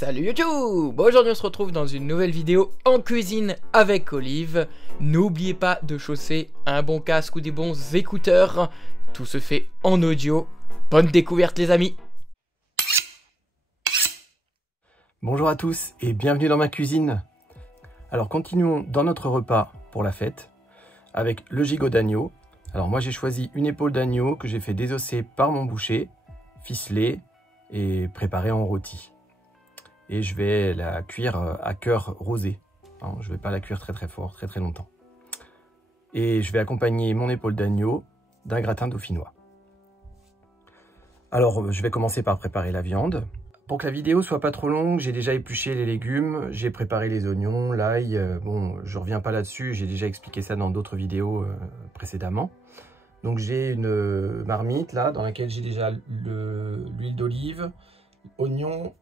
Salut YouTube! Aujourd'hui on se retrouve dans une nouvelle vidéo en cuisine avec Olive. N'oubliez pas de chausser un bon casque ou des bons écouteurs. Tout se fait en audio. Bonne découverte les amis! Bonjour à tous et bienvenue dans ma cuisine. Alors continuons dans notre repas pour la fête avec le gigot d'agneau. Alors moi j'ai choisi une épaule d'agneau que j'ai fait désosser par mon boucher, ficelée et préparée en rôti. Et je vais la cuire à cœur rosé. Hein, je ne vais pas la cuire très fort, très longtemps. Et je vais accompagner mon épaule d'agneau d'un gratin dauphinois. Alors je vais commencer par préparer la viande. Pour que la vidéo soit pas trop longue, j'ai déjà épluché les légumes, j'ai préparé les oignons, l'ail. Bon, je reviens pas là-dessus, j'ai déjà expliqué ça dans d'autres vidéos précédemment. Donc j'ai une marmite là, dans laquelle j'ai déjà l'huile d'olive, oignons,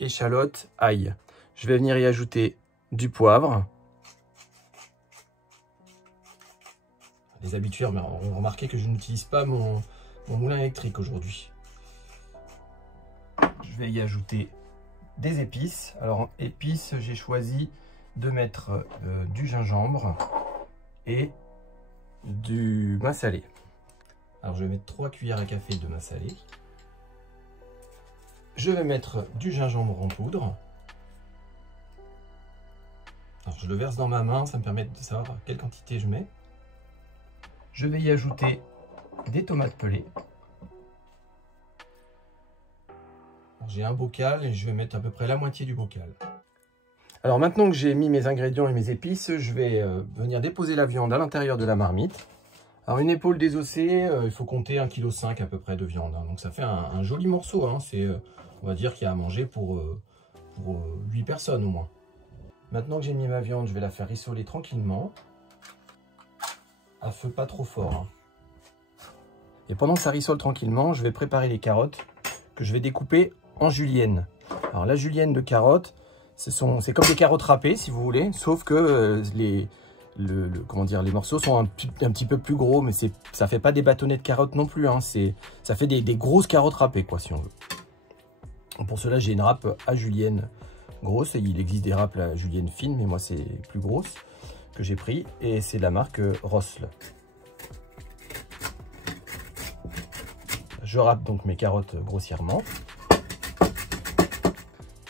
échalotes, ail. Je vais venir y ajouter du poivre. Les habitués ont remarqué que je n'utilise pas mon moulin électrique aujourd'hui. Je vais y ajouter des épices. Alors épices, j'ai choisi de mettre du gingembre et du main salé. Alors je vais mettre 3 cuillères à café de main salé. Je vais mettre du gingembre en poudre. Alors je le verse dans ma main, ça me permet de savoir quelle quantité je mets. Je vais y ajouter des tomates pelées. J'ai un bocal et je vais mettre à peu près la moitié du bocal. Alors maintenant que j'ai mis mes ingrédients et mes épices, je vais venir déposer la viande à l'intérieur de la marmite. Alors une épaule désossée, il faut compter 1,5 kg à peu près de viande. Hein. Donc ça fait un joli morceau. Hein. C'est, on va dire qu'il y a à manger pour 8 personnes au moins. Maintenant que j'ai mis ma viande, je vais la faire rissoler tranquillement. À feu pas trop fort. Hein. Et pendant que ça rissole tranquillement, je vais préparer les carottes que je vais découper en julienne. Alors la julienne de carottes, c'est comme des carottes râpées si vous voulez, sauf que les morceaux sont un petit peu plus gros, mais ça fait pas des bâtonnets de carottes non plus. Hein, ça fait des grosses carottes râpées quoi si on veut. Pour cela j'ai une râpe à julienne grosse, et il existe des râpes à julienne fine, mais moi c'est plus grosse que j'ai pris, et c'est de la marque Rossle. Je râpe donc mes carottes grossièrement.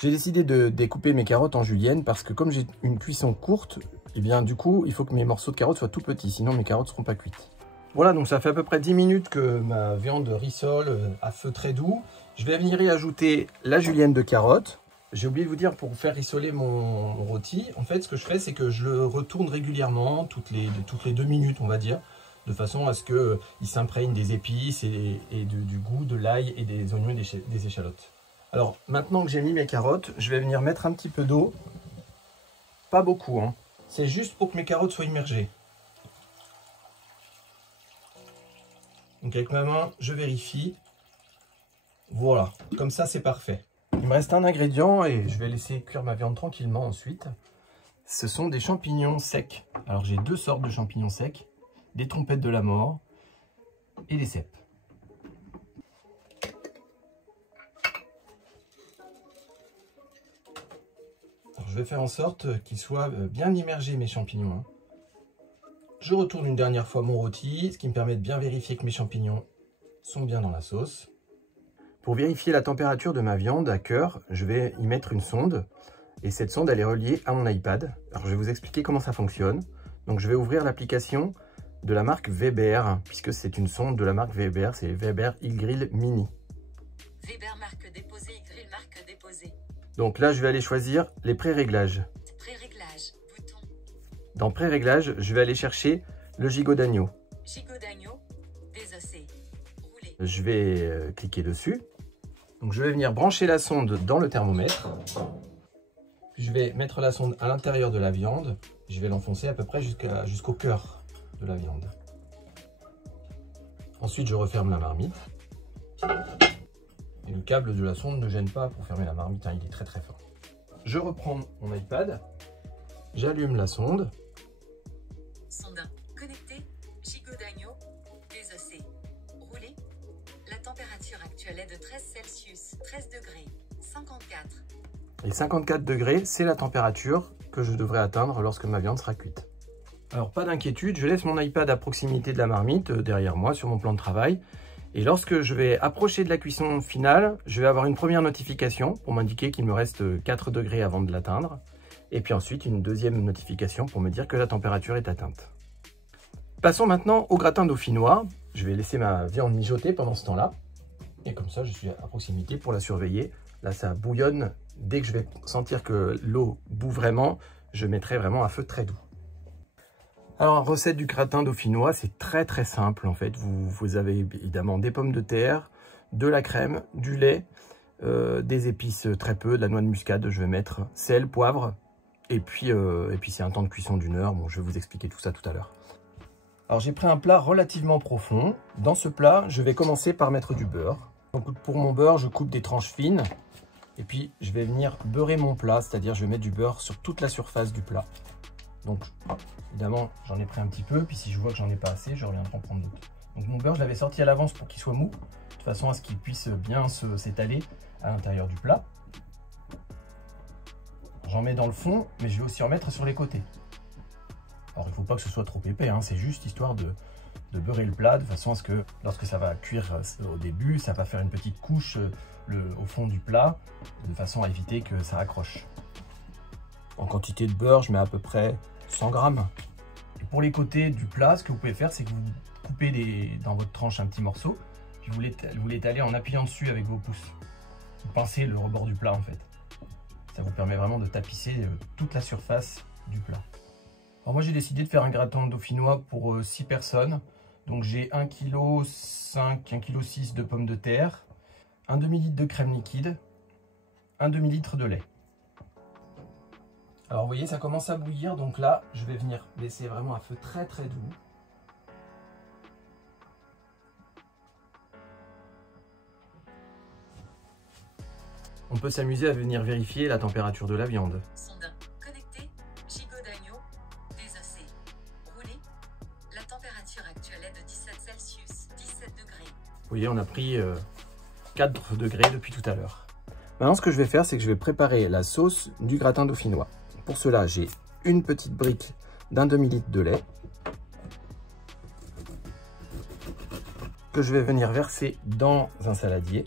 J'ai décidé de découper mes carottes en julienne parce que comme j'ai une cuisson courte, et bien du coup il faut que mes morceaux de carottes soient tout petits, sinon mes carottes ne seront pas cuites. Voilà, donc ça fait à peu près 10 minutes que ma viande rissole à feu très doux. Je vais venir y ajouter la julienne de carottes. J'ai oublié de vous dire, pour faire rissoler mon rôti, en fait ce que je fais c'est que je le retourne régulièrement, toutes les 2 minutes on va dire, de façon à ce qu'il s'imprègne des épices et du goût de l'ail et des oignons et des échalotes. Alors maintenant que j'ai mis mes carottes, je vais venir mettre un petit peu d'eau, pas beaucoup, hein. C'est juste pour que mes carottes soient immergées. Donc avec ma main, je vérifie. Voilà, comme ça c'est parfait. Il me reste un ingrédient et je vais laisser cuire ma viande tranquillement ensuite. Ce sont des champignons secs. Alors j'ai 2 sortes de champignons secs, des trompettes de la mort et des cèpes. Alors, je vais faire en sorte qu'ils soient bien immergés mes champignons. Hein. Je retourne une dernière fois mon rôti, ce qui me permet de bien vérifier que mes champignons sont bien dans la sauce. Pour vérifier la température de ma viande à cœur, je vais y mettre une sonde. Et cette sonde, elle est reliée à mon iPad. Alors je vais vous expliquer comment ça fonctionne. Donc je vais ouvrir l'application de la marque Weber, puisque c'est une sonde de la marque Weber, c'est Weber iGrill Mini. Weber marque déposée, iGrill marque déposée. Donc là, je vais aller choisir les pré-réglages. Pré-réglage, bouton. Dans pré-réglage, je vais aller chercher le gigot d'agneau. Gigot d'agneau, désossé, roulé. Je vais cliquer dessus. Donc je vais venir brancher la sonde dans le thermomètre. Puis je vais mettre la sonde à l'intérieur de la viande. Je vais l'enfoncer à peu près jusqu'au cœur de la viande. Ensuite, je referme la marmite. Et le câble de la sonde ne gêne pas pour fermer la marmite, hein, il est très fort. Je reprends mon iPad. J'allume la sonde. Sonde 1, connecté, gigot d'agneau, désossé, roulé. La température actuelle est de 13 Celsius, 13 degrés, 54. Et 54 degrés, c'est la température que je devrais atteindre lorsque ma viande sera cuite. Alors pas d'inquiétude, je laisse mon iPad à proximité de la marmite, derrière moi, sur mon plan de travail. Et lorsque je vais approcher de la cuisson finale, je vais avoir une première notification pour m'indiquer qu'il me reste 4 degrés avant de l'atteindre. Et puis ensuite, une deuxième notification pour me dire que la température est atteinte. Passons maintenant au gratin dauphinois. Je vais laisser ma viande mijoter pendant ce temps-là. Et comme ça, je suis à proximité pour la surveiller. Là, ça bouillonne. Dès que je vais sentir que l'eau bout vraiment, je mettrai vraiment un feu très doux. Alors, la recette du gratin dauphinois, c'est très très simple en fait. Vous avez évidemment des pommes de terre, de la crème, du lait, des épices très peu, de la noix de muscade, je vais mettre sel, poivre. Et puis c'est un temps de cuisson d'1 heure. Bon, je vais vous expliquer tout ça tout à l'heure. Alors, j'ai pris un plat relativement profond. Dans ce plat, je vais commencer par mettre du beurre. Donc, pour mon beurre, je coupe des tranches fines. Et puis, je vais venir beurrer mon plat, c'est-à-dire je vais mettre du beurre sur toute la surface du plat. Donc, évidemment, j'en ai pris un petit peu, puis si je vois que j'en ai pas assez, je reviendrai en prendre d'autres. Donc mon beurre, je l'avais sorti à l'avance pour qu'il soit mou, de façon à ce qu'il puisse bien s'étaler à l'intérieur du plat. J'en mets dans le fond, mais je vais aussi en mettre sur les côtés. Alors il ne faut pas que ce soit trop épais, hein, c'est juste histoire de beurrer le plat, de façon à ce que lorsque ça va cuire au début, ça va faire une petite couche au fond du plat, de façon à éviter que ça accroche. En quantité de beurre, je mets à peu près 100 grammes. Et pour les côtés du plat, ce que vous pouvez faire, c'est que vous coupez dans votre tranche un petit morceau, puis vous l'étalez en appuyant dessus avec vos pouces. Vous pincez le rebord du plat en fait. Ça vous permet vraiment de tapisser toute la surface du plat. Alors moi j'ai décidé de faire un gratin dauphinois pour 6 personnes. Donc j'ai 1,5 kg, 1,6 kg de pommes de terre, un demi-litre de crème liquide, un demi-litre de lait. Alors vous voyez, ça commence à bouillir, donc là, je vais venir laisser vraiment un feu très très doux. On peut s'amuser à venir vérifier la température de la viande. Sondin connecté, gigot d'agneau, désossé, roulé. La température actuelle est de 17 Celsius, 17 degrés. Vous voyez, on a pris 4 degrés depuis tout à l'heure. Maintenant, ce que je vais faire, c'est que je vais préparer la sauce du gratin dauphinois. Pour cela, j'ai une petite brique d'un demi-litre de lait que je vais venir verser dans un saladier.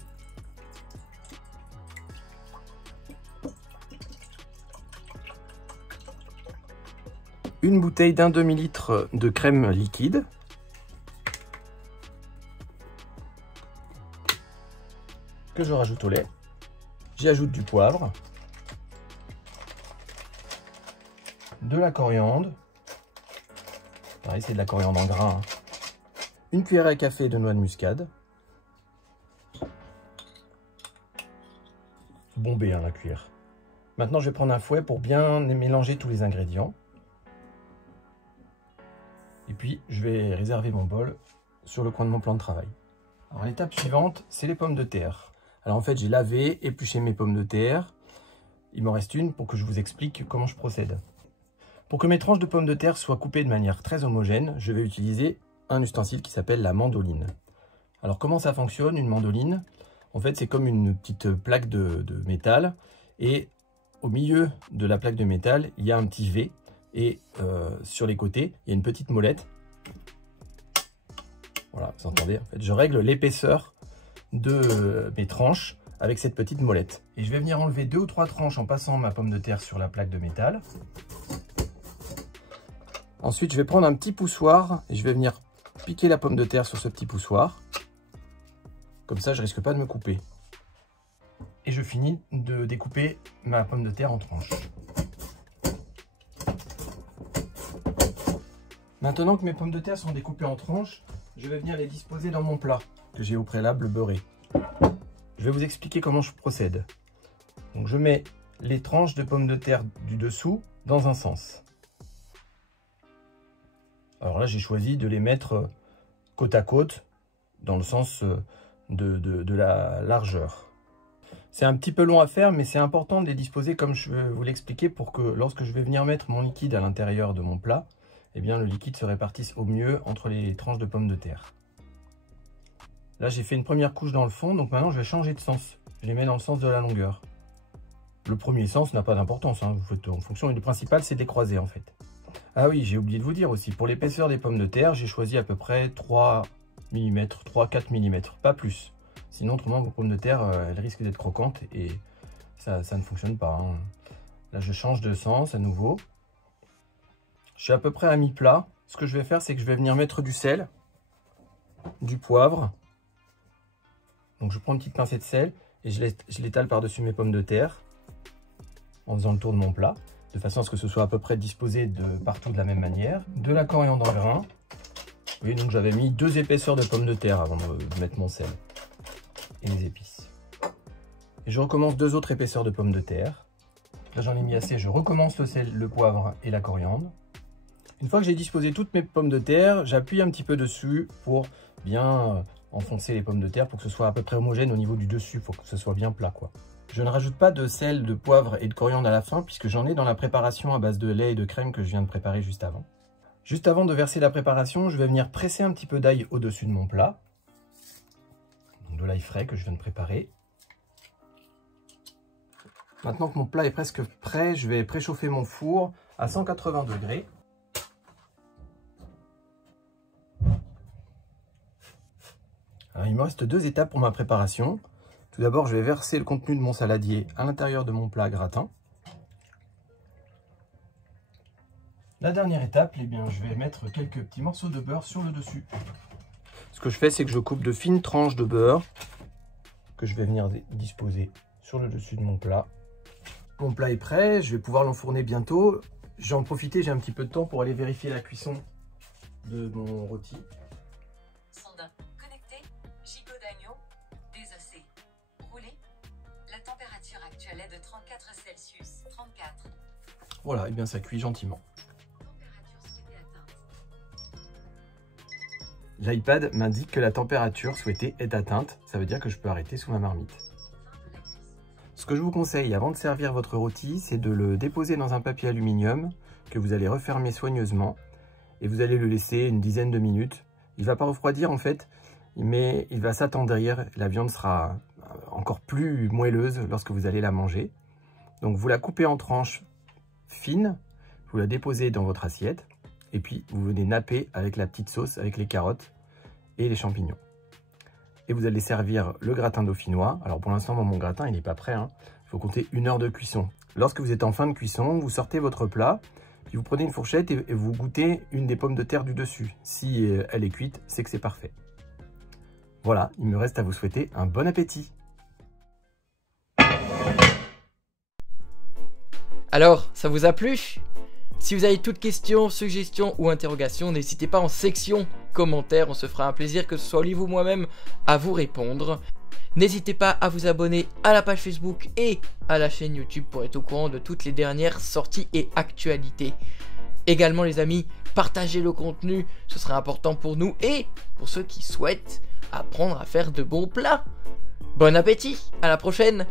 Une bouteille d'un demi-litre de crème liquide. Que je rajoute au lait. J'y ajoute du poivre. De la coriandre, pareil c'est de la coriandre en grains, hein. Une cuillère à café de noix de muscade, bombée hein, la cuillère. Maintenant je vais prendre un fouet pour bien mélanger tous les ingrédients. Et puis je vais réserver mon bol sur le coin de mon plan de travail. Alors l'étape suivante, c'est les pommes de terre. Alors en fait j'ai lavé, épluché mes pommes de terre. Il m'en reste une pour que je vous explique comment je procède. Pour que mes tranches de pommes de terre soient coupées de manière très homogène, je vais utiliser un ustensile qui s'appelle la mandoline. Alors comment ça fonctionne une mandoline? En fait c'est comme une petite plaque de métal et au milieu de la plaque de métal il y a un petit V et sur les côtés il y a une petite molette. Voilà, vous entendez, en fait, je règle l'épaisseur de mes tranches avec cette petite molette. Et je vais venir enlever 2 ou 3 tranches en passant ma pomme de terre sur la plaque de métal. Ensuite, je vais prendre un petit poussoir et je vais venir piquer la pomme de terre sur ce petit poussoir. Comme ça, je risque pas de me couper. Et je finis de découper ma pomme de terre en tranches. Maintenant que mes pommes de terre sont découpées en tranches, je vais venir les disposer dans mon plat que j'ai au préalable beurré. Je vais vous expliquer comment je procède. Donc, je mets les tranches de pommes de terre du dessous dans un sens. Alors là, j'ai choisi de les mettre côte à côte, dans le sens de la largeur. C'est un petit peu long à faire, mais c'est important de les disposer comme je vais vous l'expliquer pour que lorsque je vais venir mettre mon liquide à l'intérieur de mon plat, eh bien, le liquide se répartisse au mieux entre les tranches de pommes de terre. Là, j'ai fait une première couche dans le fond, donc maintenant je vais changer de sens. Je les mets dans le sens de la longueur. Le premier sens n'a pas d'importance, hein. Vous faites en fonction. Le principal, c'est de les croiser, en fait. Ah oui, j'ai oublié de vous dire aussi, pour l'épaisseur des pommes de terre, j'ai choisi à peu près 3 mm, 3-4 mm, pas plus. Sinon, autrement, vos pommes de terre, elles risquent d'être croquantes et ça ne fonctionne pas, hein. Là, je change de sens à nouveau. Je suis à peu près à mi-plat. Ce que je vais faire, c'est que je vais venir mettre du sel, du poivre. Donc, je prends une petite pincée de sel et je l'étale par-dessus mes pommes de terre en faisant le tour de mon plat, de façon à ce que ce soit à peu près disposé partout de la même manière. De la coriandre en grains. Oui, donc j'avais mis 2 épaisseurs de pommes de terre avant de mettre mon sel et les épices. Et je recommence 2 autres épaisseurs de pommes de terre. Là, j'en ai mis assez. Je recommence le sel, le poivre et la coriandre. Une fois que j'ai disposé toutes mes pommes de terre, j'appuie un petit peu dessus pour bien enfoncer les pommes de terre pour que ce soit à peu près homogène au niveau du dessus. Il faut que ce soit bien plat, quoi. Je ne rajoute pas de sel, de poivre et de coriandre à la fin puisque j'en ai dans la préparation à base de lait et de crème que je viens de préparer juste avant. Juste avant de verser la préparation, je vais venir presser un petit peu d'ail au-dessus de mon plat. Donc de l'ail frais que je viens de préparer. Maintenant que mon plat est presque prêt, je vais préchauffer mon four à 180 degrés. Alors, il me reste 2 étapes pour ma préparation. Tout d'abord, je vais verser le contenu de mon saladier à l'intérieur de mon plat gratin. La dernière étape, eh bien, je vais mettre quelques petits morceaux de beurre sur le dessus. Ce que je fais, c'est que je coupe de fines tranches de beurre que je vais venir disposer sur le dessus de mon plat. Mon plat est prêt, je vais pouvoir l'enfourner bientôt. Je vais en profiter, j'ai un petit peu de temps pour aller vérifier la cuisson de mon rôti. Sonde connecté, gigot d'agneau, désosé, roulé. La température actuelle est de 34 Celsius, 34. Voilà, et bien ça cuit gentiment. Température souhaitée atteinte. L'iPad m'indique que la température souhaitée est atteinte, ça veut dire que je peux arrêter sous ma marmite. Ce que je vous conseille avant de servir votre rôti, c'est de le déposer dans un papier aluminium que vous allez refermer soigneusement et vous allez le laisser une dizaine de minutes. Il ne va pas refroidir en fait, mais il va s'attendrir. La viande sera encore plus moelleuse lorsque vous allez la manger. Donc vous la coupez en tranches fines, vous la déposez dans votre assiette et puis vous venez napper avec la petite sauce, avec les carottes et les champignons. Et vous allez servir le gratin dauphinois. Alors pour l'instant, mon gratin, il n'est pas prêt, hein. Il faut compter 1 heure de cuisson. Lorsque vous êtes en fin de cuisson, vous sortez votre plat, puis vous prenez une fourchette et vous goûtez une des pommes de terre du dessus. Si elle est cuite, c'est que c'est parfait. Voilà, il me reste à vous souhaiter un bon appétit. Alors, ça vous a plu? Si vous avez toutes questions, suggestions ou interrogations, n'hésitez pas en section commentaires, on se fera un plaisir que ce soit Olive ou moi-même à vous répondre. N'hésitez pas à vous abonner à la page Facebook et à la chaîne YouTube pour être au courant de toutes les dernières sorties et actualités. Également les amis, partagez le contenu, ce sera important pour nous et pour ceux qui souhaitent apprendre à faire de bons plats. Bon appétit, à la prochaine!